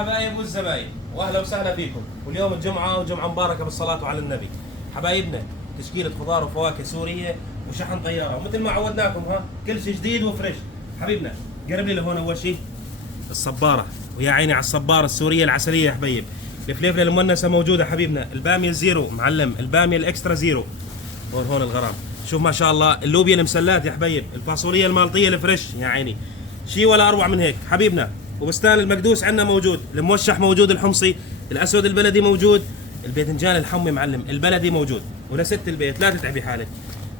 حبايب والزباين واهلا وسهلا فيكم، واليوم الجمعه وجمعه مباركه بالصلاه على النبي. حبايبنا تشكيله خضار وفواكه سوريه وشحن طياره، ومثل ما عودناكم كل شيء جديد وفريش. حبيبنا قرب لي لهون اول شيء الصباره، ويا عيني على الصباره السوريه العسليه يا حبيب. الفليفله المونسه موجوده حبيبنا، الباميه الزيرو معلم، الباميه الاكسترا زيرو. هون الغرام، شوف ما شاء الله اللوبيا المسلات يا حبيب، الفاصوليه المالطيه الفريش يا عيني، شيء ولا اروع من هيك حبيبنا. وبستان المقدوس عندنا موجود، الموشح موجود، الحمصي الاسود البلدي موجود، الباذنجان الحمي معلم البلدي موجود، ولست البيت لا تتعبي حالك.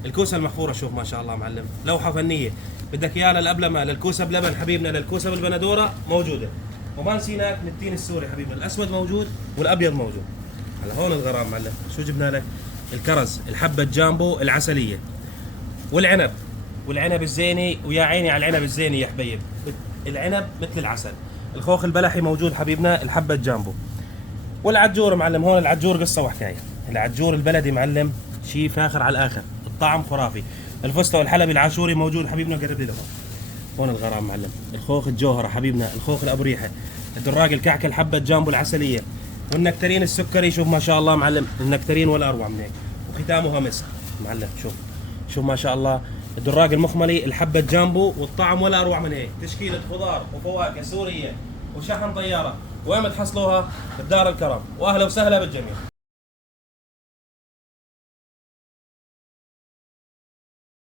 الكوسه المحفوره شوف ما شاء الله معلم، لوحه فنيه، بدك اياها للابلمه، للكوسه بلبن حبيبنا، للكوسه بالبندوره موجوده. وما نسيناك من التين السوري حبيبنا، الاسود موجود والابيض موجود. على هون الغرام معلم، شو جبنا لك؟ الكرز، الحبه جامبو العسليه، والعنب، والعنب الزيني، ويا عيني على العنب الزيني يا حبيب، العنب مثل العسل. الخوخ البلحي موجود حبيبنا، الحبه جامبو، والعجور معلم. هون العجور قصه وحكايه، العجور البلدي معلم شيء فاخر على الاخر، الطعم خرافي. الفستق الحلبي العاشوري موجود حبيبنا، قرب لي له. هون الغرام معلم، الخوخ الجوهره حبيبنا، الخوخ الابو ريحه، الدراج الكعكه، الحبه جامبو العسليه، والنكترين السكري. شوف ما شاء الله معلم، النكترين ولا اروع من هيك، وختامها مسك معلم. شوف ما شاء الله، الدراج المخملي، الحبه جامبو، والطعم ولا اروع من هيك. تشكيله خضار وفواكه سوريه وشحن طياره. وين بتحصلوها؟ بدار الكرم، واهلا وسهلا بالجميع.